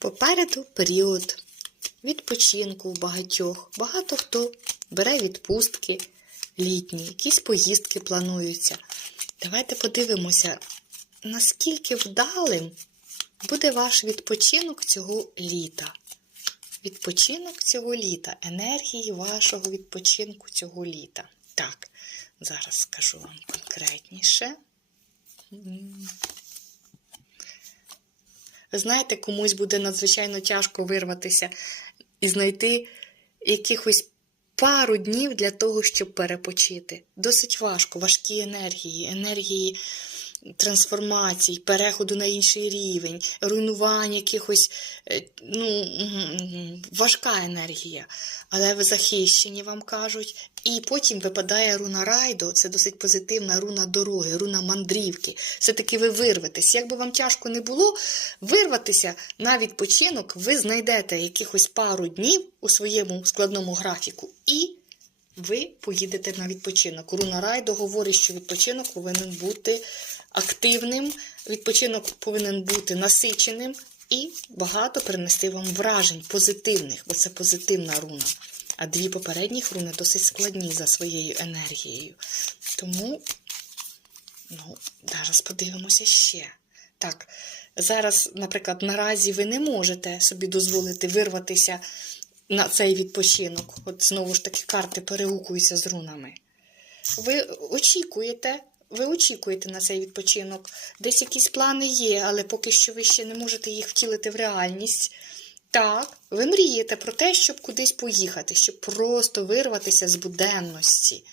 Попереду період відпочинку у багатьох. Багато хто бере відпустки літні, якісь поїздки плануються. Давайте подивимося, наскільки вдалим буде ваш відпочинок цього літа. Відпочинок цього літа, енергії вашого відпочинку цього літа. Так, зараз скажу вам конкретніше. Знаєте, комусь буде надзвичайно тяжко вирватися і знайти якихось пару днів для того, щоб перепочити. Досить важко, важкі енергії, енергії трансформацій, переходу на інший рівень, руйнування якихось, е, ну, важка енергія. Але ви захищені, вам кажуть. І потім випадає руна райдо, це досить позитивна руна дороги, руна мандрівки. Все-таки ви вирветесь. Як би вам тяжко не було, вирватися на відпочинок, ви знайдете якихось пару днів у своєму складному графіку і ви поїдете на відпочинок. Руна Райдо говорить, що відпочинок повинен бути активним, відпочинок повинен бути насиченим і багато принести вам вражень позитивних, бо це позитивна руна. А дві попередніх руни досить складні за своєю енергією. Тому, ну, зараз подивимося ще. Так, зараз, наприклад, наразі ви не можете собі дозволити вирватися на цей відпочинок. От знову ж таки карти перегукуються з рунами. Ви очікуєте, ви очікуєте на цей відпочинок. Десь якісь плани є, але поки що ви ще не можете їх втілити в реальність. Так, ви мрієте про те, щоб кудись поїхати, щоб просто вирватися з буденності.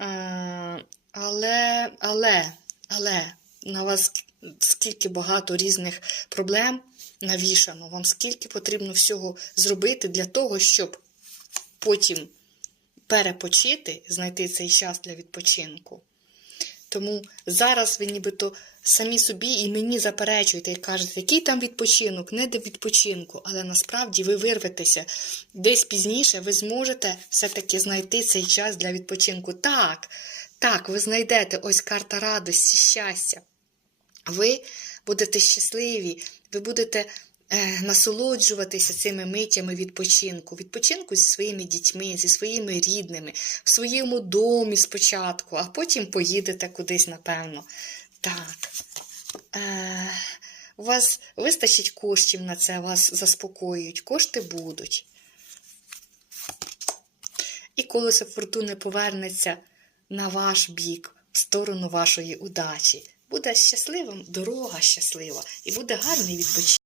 Е, Але, але, але на вас скільки багато різних проблем навішано, вам скільки потрібно всього зробити для того, щоб потім перепочити, знайти цей час для відпочинку. Тому зараз ви нібито самі собі і мені заперечуєте і кажете, який там відпочинок, не до відпочинку, але насправді ви вирветеся. Десь пізніше ви зможете все-таки знайти цей час для відпочинку. Так, так, ви знайдете ось карта радості, щастя. Ви будете щасливі, ви будете е, насолоджуватися цими миттями відпочинку, відпочинку зі своїми дітьми, зі своїми рідними, в своєму домі спочатку, а потім поїдете кудись, напевно. Так. Е, у вас вистачить коштів на це, вас заспокоюють, кошти будуть. І колесо фортуни повернеться на ваш бік, в сторону вашої удачі. Буде щасливим, дорога щаслива, і буде гарний відпочинок.